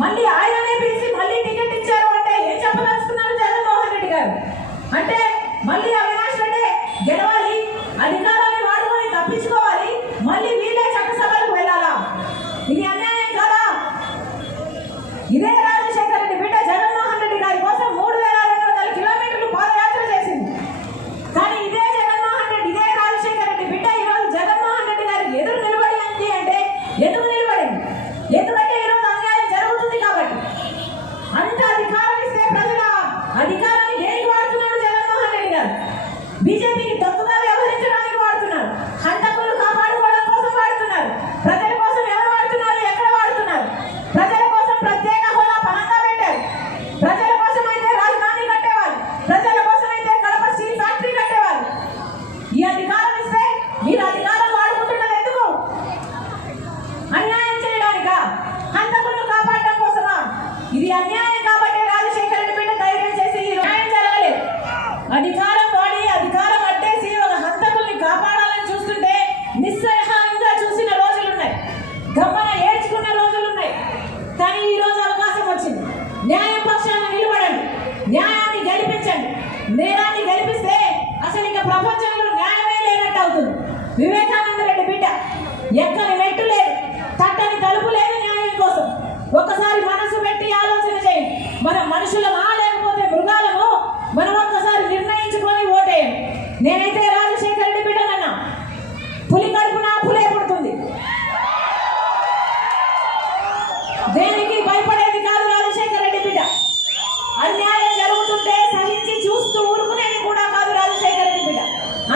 మళ్ళీ ఆయననే పిలిచి మళ్ళీ టికెట్ ఇచ్చారు అంటే ఏం చెప్పదలుచుకున్నారు జగన్మోహన్ రెడ్డి గారు? అంటే మళ్ళీ అవినాష్ రెడ్డి గెలవాలి, అధికారాన్ని వాడుకొని తప్పించుకోవాలి, మళ్ళీ వీళ్ళే చట్టసభలకు వెళ్ళాలా? ఇది అన్యాయం కాదా? ఇదే రాజశేఖర రెడ్డి బిడ్డ జగన్మోహన్ రెడ్డి గారి కోసం 3200 కిలోమీటర్లు పాదయాత్ర చేసింది. కానీ ఇదే జగన్మోహన్ రెడ్డి, ఇదే రాజశేఖర రెడ్డి బిడ్డ ఈరోజు జగన్మోహన్ రెడ్డి గారికి ఎదురు నిలబడి అంది అంటే ఎందుకు నిలబడింది? ఎందుకంటే ఈరోజు అన్యాయం జరుగుతుంది కాబట్టి. అంత అధికారం ఇస్తే ప్రజల అధికారాన్ని దేనికి వాడుతున్నాడు జగన్మోహన్ రెడ్డి గారు? బీజేపీకి తప్పుగా వ్యవహరించడానికి వాడుతున్నారు, హంతకులు కాపాడుకోవడం కోసం వాడుతున్నారు. ప్రజల కోసం ఎవరు వాడుతున్నారు? ఎక్కడ వాడుతున్నారు? ప్రజల కోసం ప్రత్యేక హోదా పనంగా పెట్టారు. ప్రజల కోసం అయితే రాజధాని కట్టేవాళ్ళు, ప్రజల కోసం అయితే కడప స్టీల్ ఫ్యాక్టరీ కట్టేవాళ్ళు. ఈ అధికారం ఇస్తే మీరు అధికారం వాడుకుంటున్నది ఎందుకు? అన్యాయం చేయడానికా? హంతకులను కాపాడడం కోసమా? ఇది అన్యాయం కాబట్టి రాజశేఖర రెడ్డి బిడ్డ ధైర్యం చేసి ఈ న్యాయం జరగలేదు. అధికారం వాడి అధికారం అట్టేసి ఒక హంతకుల్ని కాపాడాలని చూస్తుంటే నిస్సహాయంగా చూసిన రోజులున్నాయి, గమ్మన ఏడ్చుకున్న రోజులున్నాయి. కానీ ఈ రోజు అవకాశం వచ్చింది. న్యాయం పక్షాన్ని నిలబడండి, న్యాయాన్ని గెలిపించండి. నేరాన్ని గెలిపిస్తే అసలు ఇక ప్రపంచంలో న్యాయమే లేనట్టు అవుతుంది. వివేకానంద రెడ్డి బిడ్డ ఎక్కని మెట్టు లేదు, తట్టని తలుపు లేదు న్యాయం కోసం. ఒక్కసారి మనసు పెట్టి ఆలోచన చేయండి. మనం మనుషులమా లేకపోతే మృగాలము? మనం ఒక్కసారి నిర్ణయించుకొని ఓటేయండి. నేనైతే రాజశేఖర రెడ్డి బిడ్డనన్నా, పులి కడుపున పులే పుడుతుంది, దేనికి భయపడేది కాదు రాజశేఖర రెడ్డి బిడ్డ. అన్యాయం జరుగుతుంటే సహించి చూస్తూ ఊరుకునేది కూడా కాదు రాజశేఖర రెడ్డి బిడ్డ.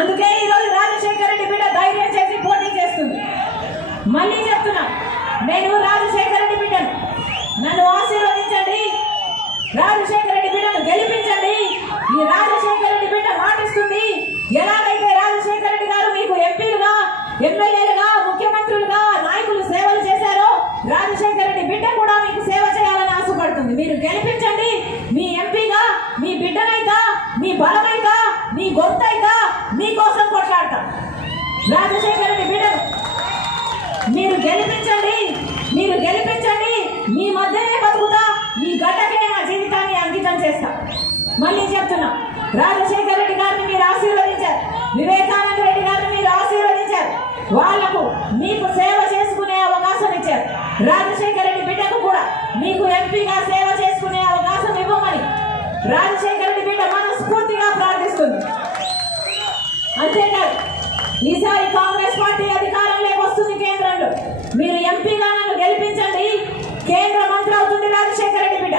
అందుకే ఈరోజు రాజశేఖర రెడ్డి బిడ్డ ధైర్యం చేసి పోటీ చేస్తుంది. మళ్ళీ చెప్తున్నా, నేను రాజశేఖర రెడ్డి బిడ్డను, నన్ను ఆశీర్వదించండి, రాజశేఖర రెడ్డి బిడ్డను గెలిపించండి. ఈ రాజశేఖర రెడ్డి బిడ్డ మాటిస్తుంది, ఎలాగైతే రాజశేఖర రెడ్డి గారు మీకు ఎంపీలుగా, ఎమ్మెల్యేలుగా, ముఖ్యమంత్రులుగా, నాయకులు సేవలు చేశారో రాజశేఖర రెడ్డి బిడ్డ కూడా మీకు సేవ చేయాలని ఆశపడుతుంది. మీరు గెలిపించండి. మీ ఎంపీగా మీ బిడ్డనైతా, మీ బలమైతా, మీ గొంతైతా మీకోసం కొట్లాడతా. రాజశేఖర రెడ్డి బిడ్డ మీరు గెలిపించండి, మీరు గెలిపించండి. మీ మధ్యనే బతుకుతా, ఈ గడ్డకే నా జీవితాన్ని అంకితం చేస్తా. మళ్ళీ చెప్తున్నా, రాజశేఖర రెడ్డి గారిని మీరు ఆశీర్వదించారు, వివేకానంద రెడ్డి గారిని మీరు ఆశీర్వదించారు. వాళ్లకు మీకు సేవ చేసుకునే అవకాశం ఇచ్చారు. రాజశేఖర రెడ్డి బిడ్డకు కూడా మీకు ఎంపీగా సేవ చేసుకునే అవకాశం ఇవ్వమని రాజశేఖర రెడ్డి బిడ్డ మనస్ఫూర్తిగా ప్రార్థిస్తుంది. అంతేకాదు, ఈసారి కాంగ్రెస్ పార్టీ అధికారంలోకి వస్తుంది కేంద్రంలో. మీరు ఎంపీగా నన్ను గెలిపించండి, కేంద్ర మంత్రి అవుతుంది రాజశేఖర రెడ్డి బిడ్డ.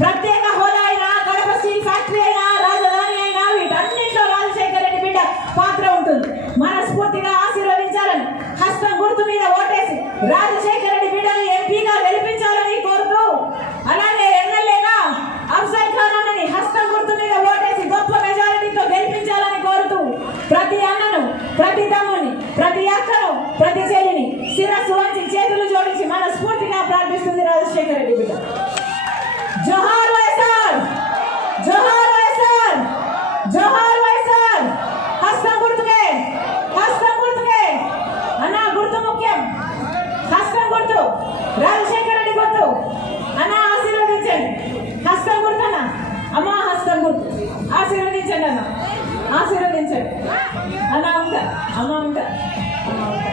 ప్రత్యేక హోదా అయినా, కడప స్టీల్ ఫ్యాక్టరీ అయినా, రాజధాని అయినా, వీటన్నింటిలో రాజశేఖర రెడ్డి బిడ్డ పాత్ర ఉంటుంది. మనస్ఫూర్తిగా ఆశీర్వదించాలని, హస్తం గుర్తు మీద ఓటేసి రాజశేఖర రెడ్డి బిడ్డను ఎంపీగా గెలిపించాలని కోరుతూ, అలాగే ఎమ్మెల్యేగా అఫ్జల్ ఖాన్ అన్నని హస్తం గుర్తు మీద ఓటేసి గొప్ప మెజారిటీతో గెలిపించాలని కోరుతూ, ప్రతి అన్నను, ప్రతి తమ్ముని, ప్రతి అక్కను, ప్రతి చెల్లిని శిరస్సు వంచి చేతులు జోడించి మనస్ఫూర్తిగా ప్రార్థిస్తుంది రాజశేఖర రెడ్డి బిడ్డ. జోహార్ వైఎస్ఆర్, జోహార్ వైఎస్ఆర్, జోహార్ వైఎస్ఆర్. హస్తం గుర్తుకే, హస్తం గుర్తుకే అన్న, గుర్తు ముఖ్యం. హస్తం గుర్తు, రాజశేఖర రెడ్డి గుర్తు అన్న, ఆశీర్వదించండి. హస్తం గుర్తు అన్న, అమ్మ హస్తం గుర్తు, ఆశీర్వదించండి అన్న, ఆశీర్వదించండి అన్న. ఉంటా అమ్మ, ఉంటా అమ్మ, ఉంటా.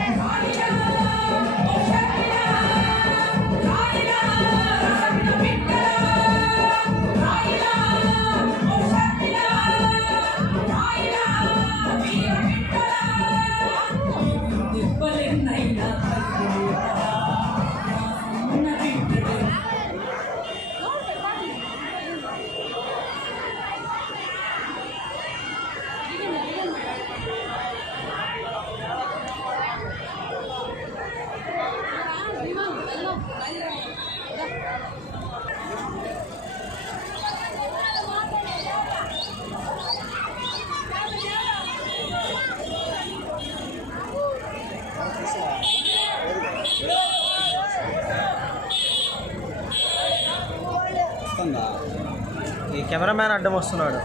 ఈ కెమెరామ్యాన్ అడ్డం వస్తున్నాడు.